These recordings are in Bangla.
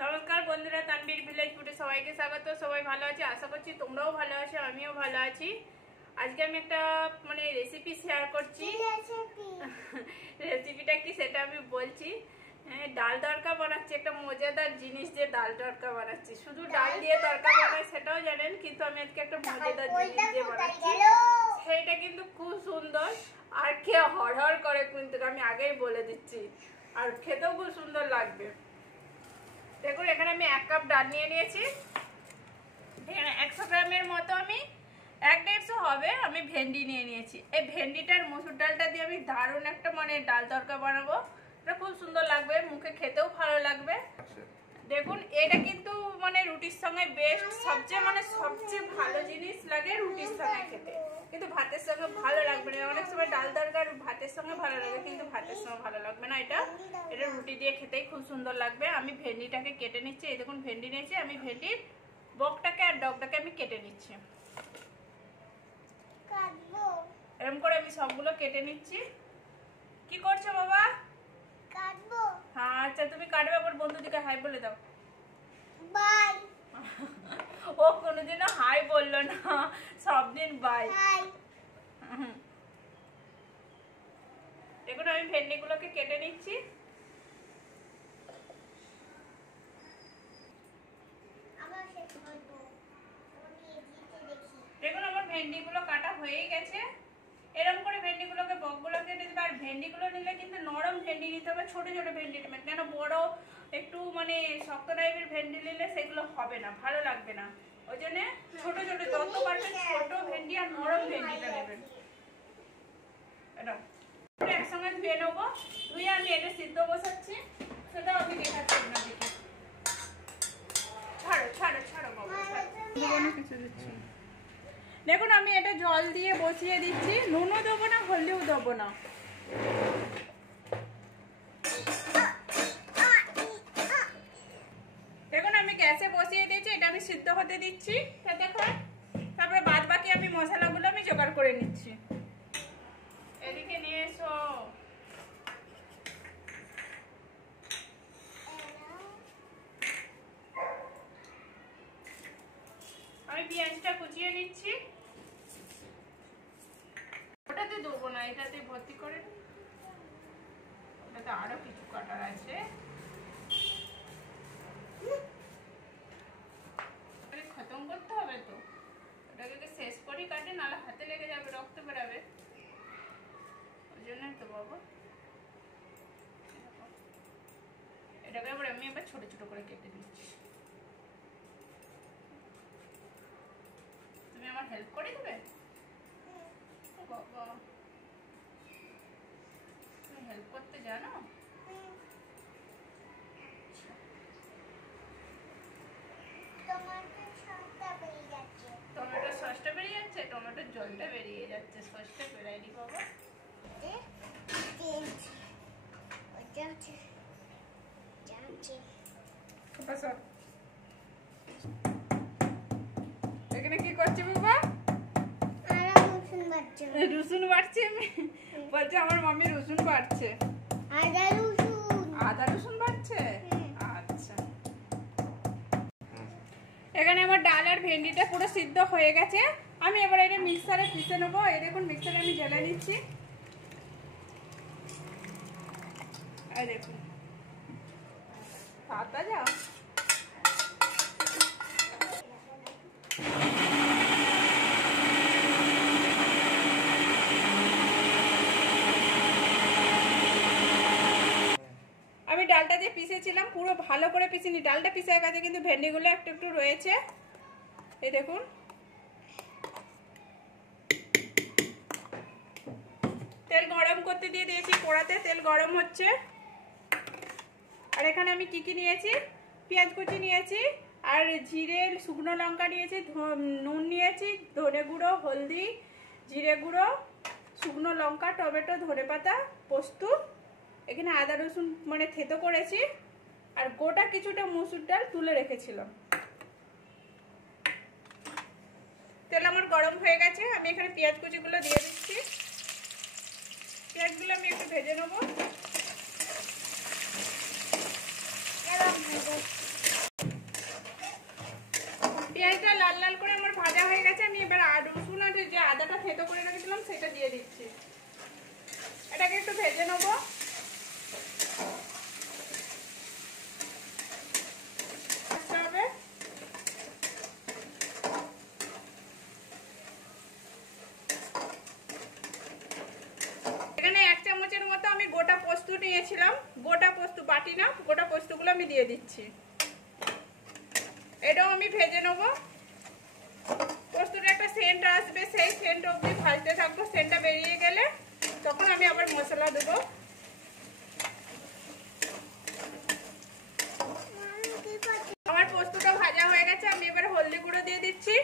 নমস্কার বন্ধুরা, তানবীর ভিলেজ ফুডে সবাইকে স্বাগত। সবাই ভালো আছে, আশা করছি তোমরাও ভালো আছো, আমিও ভালো আছি। আজকে আমি একটা রেসিপি শেয়ার করছি। রেসিপিটা কি সেটা আমি বলছি। ডাল তরকা বানাচ্ছি, একটা মজাদার জিনিস দিয়ে ডাল তরকা বানাচ্ছি। শুধু ডাল দিয়ে তরকা বানাই সেটাও জানেন, কিন্তু আমি আজকে একটা মজাদার জিনিস দিয়ে বানাচ্ছি। সেইটা কিন্তু খুব সুন্দর আর খেয়ে হড়হড় করে, কিন্তু আমি আগেই বলে দিচ্ছি, আর খেতেও খুব সুন্দর লাগবে। দেখুন, এখানে আমি 1 কাপ ডাল নিয়ে নিয়েছি। এখানে 100 গ্রামের মতো আমি 1-150 হবে আমি ভেন্ডি নিয়ে নিয়েছি। এই ভেন্ডিটার মসুর ডালটা দিয়ে আমি দারুণ একটা ডাল তরকা বানাবো। এটা খুব সুন্দর লাগবে, মুখে খেতেও ভালো লাগবে। দেখুন, এটা কিন্তু রুটির সঙ্গে বেস্ট, সবচেয়ে ভালো জিনিস লাগে রুটির সঙ্গে খেতে, কিন্তু ভাতের সঙ্গে ভালো লাগবে না। অনেক সময় ডাল তরকা ভাতের সঙ্গে ভালো লাগে, কিন্তু ভাতের সঙ্গে ভালো লাগবে না। এটা রুটি দিয়ে খেতেই খুব সুন্দর লাগবে। আমি ভেন্ডিটাকে কেটে নিচ্ছি। এই দেখুন, ভেন্ডি নিয়েছি আমি। ভেন্ডির বকটাকে আর ডগটাকে আমি কেটে নিচ্ছি। এরকম করে আমি সবগুলো কেটে নিচ্ছি। কি করছো বাবা? কাটবো। হ্যাঁ আচ্ছা, তুমি কাটবে। আবার বন্ধুদিকে হাই বলে দাও। বাই। ও কোনোদিনও হাই বললো না, সব দিন বাই। দেখুন, আমি ভেন্ডিগুলোকে কেটে নিচ্ছি। দেখুন, আমার ভেন্ডিগুলো কাটা হয়েই গেছে। এরকম করে ভেন্ডিগুলোকে বকগুলো কেটে দেবে। আর ভেন্ডিগুলো নিলে কিন্তু নরম ভেন্ডি নিতে হবে, ছোট ছোট ভেন্ডি নেবেন, কেন বড় একটু শক্ত টাইপের ভেন্ডি নিলে সেগুলো হবে না, ভালো লাগবে না। ওই জন্য ছোট ছোট, যত পারবেন ছোট ভেন্ডি আর নরম ভেন্ডিটা নেবেন। এটা একসঙ্গে ধুয়ে নেবো। ধুয়ে আমি এটা সিদ্ধ বসাচ্ছি, সেটাও আমি দেখাচ্ছি আপনাদেরকে। ছাড়ো ছাড়ো ছাড়ো বাবা, কিছু দিচ্ছি। দেখুন, আমি এটা জল দিয়ে বসিয়ে দিচ্ছি। নুনও দেবো না, হলদিও দেবো না। দেখুন, আমি গ্যাসে বসিয়ে দিয়েছি। এটা আমি সিদ্ধ হতে দিচ্ছি। দেখুন, তারপরে বাদ বাকি আমি মশলাগুলো আমি জোগাড় করে নিচ্ছি। এদিকে নিয়ে এসো। আমি পেঁয়াজটা কুচিয়ে নিচ্ছি। ওটাতে দেবো না, এটাতে ভর্তি করে। ওটাতে আরো কিছু কাটার আছে। খতম করতে হবে তো, ওটাকে শেষ করে কাটে, নাহলে হাতে লেগে যাবে, রক্ত বেরাবে। ওই জন্যই তো বাবা। এটাকে আমি এবার ছোট ছোট করে কেটে দিচ্ছি। তুমি আমার হেল্প করে দেবে বাবা? তুমি হেল্প করতে জানো? টমেটো সসটা বেরিয়ে যাচ্ছে, টমেটোর জলটা বেরিয়ে যাচ্ছে, সসটা বেরায়নি বাবা। এখানে কি করছি বাবা? রসুন বাটছি আমি। বলছে আমার মাম্মি রসুন বাটছে। আদা রসুন বাটছে। আচ্ছা, এখানে আমার ডাল আর ভেন্ডিটা পুরো সিদ্ধ হয়ে গেছে। আমি এবার এটা মিক্সারে পিষে নেবো। এই দেখুন, মিক্সারে আমি ঢেলে নিচ্ছি। এই দেখুন, পাতা যাও। আমি ডালটা যে পিষেছিলাম পুরো ভালো করে পিষিনি, ডালটা পিষে গেছে, কিন্তু ভেন্ডিগুলো একটু একটু রয়েছে। এই দেখুন, তেল গরম করতে দিয়ে দিয়েছি কড়াতে, তেল গরম হচ্ছে। আর এখানে আমি কি কি নিয়েছি? পেঁয়াজ কুচি নিয়েছি, আর জিরে, শুকনো লঙ্কা নিয়েছি, নুন নিয়েছি, ধনে গুঁড়ো, হলদি, জিরে গুঁড়ো, শুকনো লঙ্কা, টমেটো, ধনেপাতা, পোস্ত। এখানে আদা রসুন থেতো করেছি, আর গোটা কিছুটা মসুর ডাল তুলে রেখেছিলাম। তেল আমার গরম হয়ে গেছে, আমি এখানে পেঁয়াজ কুচিগুলো দিয়ে দিচ্ছি। রেখেছিলাম সেটা দিয়ে দিচ্ছি। এটাকে একটু ভেজে নেবো। এখানে 1 চামচের মতো আমি গোটা পোস্ত নিয়েছিলাম, গোটা পোস্ত, বাটি না, গোটা পোস্তগুলো আমি দিয়ে দিচ্ছি। এটাও আমি ভেজে নেবো। পোস্তর একটা সেন্ট আসবে, সেই সেন্ট অবধি ভাজতে থাকবো। সেন্টটা বেরিয়ে গেলে তখন আমি আবার মশলা দেবো। আমার পোস্তটা ভাজা হয়ে গেছে, আমি এবার হলদি গুঁড়ো দিয়ে দিচ্ছি।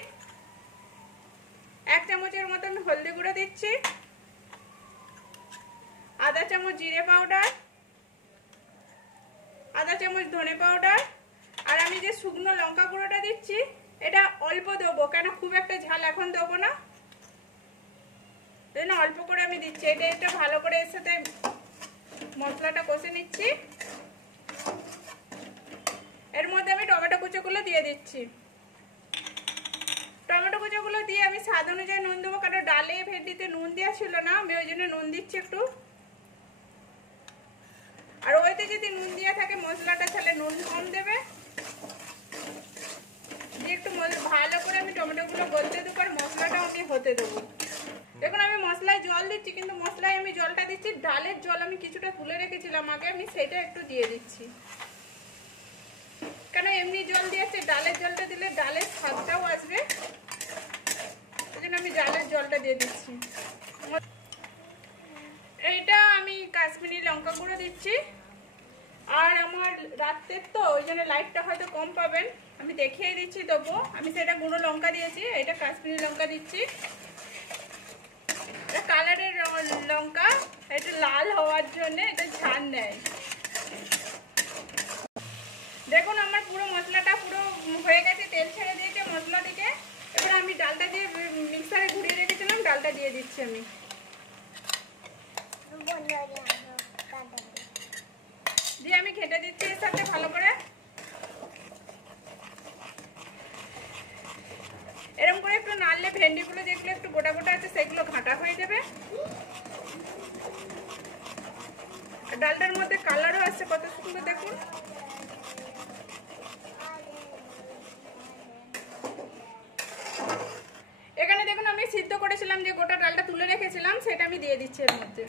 1 চামচের মতন হলদি গুঁড়ো দিচ্ছি। আধা চামচ জিরে পাউডার, আধা চামচ ধনে পাউডার। আর আমি যে শুকনো লঙ্কা গুঁড়োটা দিচ্ছি এটা অল্প দেবো, কেন খুব একটা ঝাল এখন দেবো না, এই জন্য অল্প করে আমি দিচ্ছি। এটা একটু ভালো করে এর সাথে মশলাটা কষে নিচ্ছি। এর মধ্যে আমি টমেটো কুচোগুলো দিয়ে দিচ্ছি। টমেটো কুচোগুলো দিয়ে আমি স্বাদ অনুযায়ী নুন দেবো, কারণ ডালে ভেন্ডিতে নুন দেওয়া ছিল না, আমি ওই জন্য নুন দিচ্ছি একটু। আর ওইতে যদি নুন দেওয়া থাকে মশলাটা, তাহলে নুন কম দেবে। দিয়ে একটু ভালো করে আমি টমেটোগুলো গলতে দেবো, আর মশলাটাও আমি হতে দেবো। দেখুন আমি মশলায় জল দিচ্ছি, কিন্তু মশলায় আমি জলটা দিচ্ছি ডালের জল আমি কিছুটা তুলে রেখেছিলাম আগে, আমি সেটা একটু দিয়ে দিচ্ছি। কেন এমনি জল দিয়েছে, ডালের জলটা দিলে ডালের স্বাদটাও আসবে, সেই জন্য আমি ডালের জলটা দিয়ে দিচ্ছি। এইটা আমি কাশ্মীরি লঙ্কা গুঁড়ো দিচ্ছি। আর আমার রাত্রের তো ওই জন্য লাইটটা হয়তো কম পাবেন, আমি দেখিয়ে দিচ্ছি দেবো। আমি সেটা গুঁড়ো লঙ্কা দিয়েছি, এটা কাশ্মীরি লঙ্কা দিচ্ছি। এটা কালারের লঙ্কা, এটা লাল হওয়ার জন্য এটা ঝাল নেয়। দেখুন আমার পুরো মশলাটা পুরো হয়ে গেছে, তেল ছেড়ে দিয়েছে মশলা থেকে। এবার আমি ডালটা দিয়ে মিক্সারে ঘুরিয়ে রেখেছিলাম, ডালটা দিয়ে দিচ্ছি আমি। দিয়ে আমি ঘেটে দিচ্ছি এর সাথে ভালো করে। এরকম করে একটু নাড়লে ভেন্ডিগুলো যেগুলো একটু গোটা গোটা আছে সেগুলো ঘাঁটা হয়ে যাবে। ডালটার মধ্যে কালারও আসছে কত সুন্দর, দেখুন। এখানে দেখুন আমি সিদ্ধ করেছিলাম যে গোটা ডালটা তুলে রেখেছিলাম, সেটা আমি দিয়ে দিচ্ছি এর মধ্যে।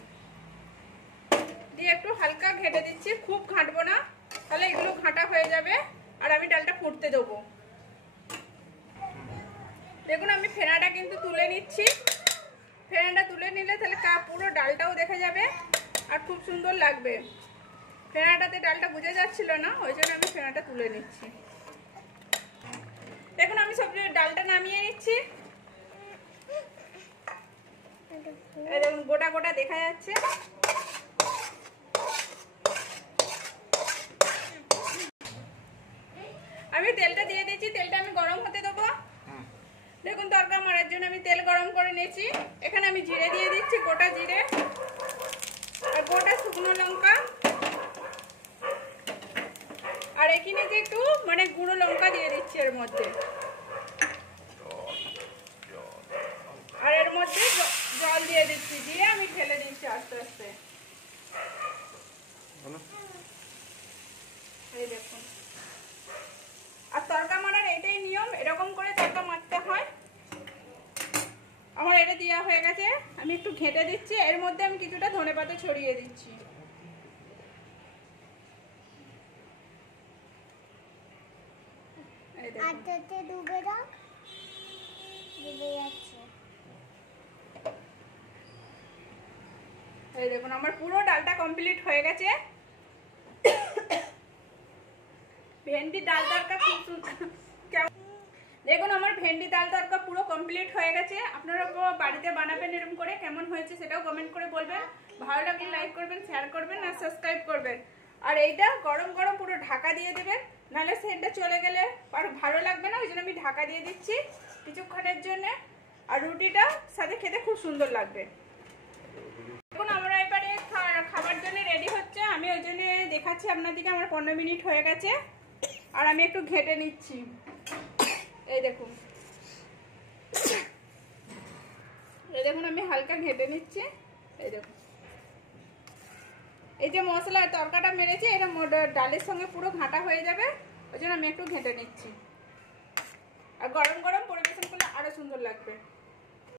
দিয়ে একটু হালকা ঘেটে দিচ্ছি, খুব ঘাঁটবো না, তাহলে এগুলো ঘাঁটা হয়ে যাবে। আর আমি ডালটা ফুটতে দেবো। দেখুন আমি ফেনাটা কিন্তু তুলে নিচ্ছি। ফেনাটা তুলে নিলে তাহলে পুরো ডালটাও দেখা যাবে আর খুব সুন্দর লাগবে। ফেনাটাতে ডালটা বোঝা যাচ্ছিল না, ওই জন্য আমি ফেনাটা তুলে নিচ্ছি। দেখুন আমি সব ডালটা নামিয়ে নিচ্ছি। এই দেখুন গোটা গোটা দেখা যাচ্ছে। আমি তেলটা দিয়ে দিচ্ছি, তেলটা আমি গরম হতে দেবো। দেখুন তরকা মারার জন্য আমি তেল গরম করে নিয়েছি। এখানে আমি জিরে দিয়ে দিচ্ছি, গোটা জিরে আর গোটা শুকনো লঙ্কা। আর এখানে যে একটু মানে গুঁড়ো লঙ্কা দিয়ে দিচ্ছি এর মধ্যে। আর এর মধ্যে জল দিয়ে দিচ্ছি, দিয়ে আমি ঢেলে দিচ্ছি আস্তে আস্তে। এই দেখুন। আর তরকা মারার এটাই নিয়ম, এরকম করে তরকা মারতে হয়। আমার এটা দেওয়া হয়ে গেছে, আমি একটু ঘেঁটে দিচ্ছি। এর মধ্যে আমি কিছুটা ধনেপাতা ছড়িয়ে দিচ্ছি। এই দেখুন আমার পুরো ডালটা কমপ্লিট হয়ে গেছে। ভেন্ডি ডাল তরকা দেখুন আমার ভেন্ডি ডাল তরকা পুরো কমপ্লিট হয়ে গেছে। আপনারা বাড়িতে বানাবেন এরকম করে, কেমন হয়েছে সেটাও কমেন্ট করে বলবেন। ভালো লাগলে লাইক করবেন, শেয়ার করবেন আর সাবস্ক্রাইব করবেন। আর এইটা গরম গরম পুরো ঢাকা দিয়ে দেবেন, নাহলে সেন্টটা চলে গেলে আর ভালো লাগবে না, ওই জন্য আমি ঢাকা দিয়ে দিচ্ছি কিছুক্ষণের জন্য। আর রুটিটা সাথে খেতে খুব সুন্দর লাগবে। এখন আমরা এবারে খাবার জন্য রেডি হচ্ছে, আমি ওই জন্য দেখাচ্ছি আপনাদেরকে। আমার 15 মিনিট হয়ে গেছে আর আমি একটু ঘেঁটে নিচ্ছি। এই দেখুন দেখুন আমি হালকা ঘেটে নিচ্ছি। এই দেখুন এই যে মশলা তরকাটা মেরেছি এটা ডালের সঙ্গে পুরো ঘাঁটা হয়ে যাবে, ওই জন্য আমি একটু ঘেটে নিচ্ছি। আর গরম গরম পরিবেশন করলে আরো সুন্দর লাগবে।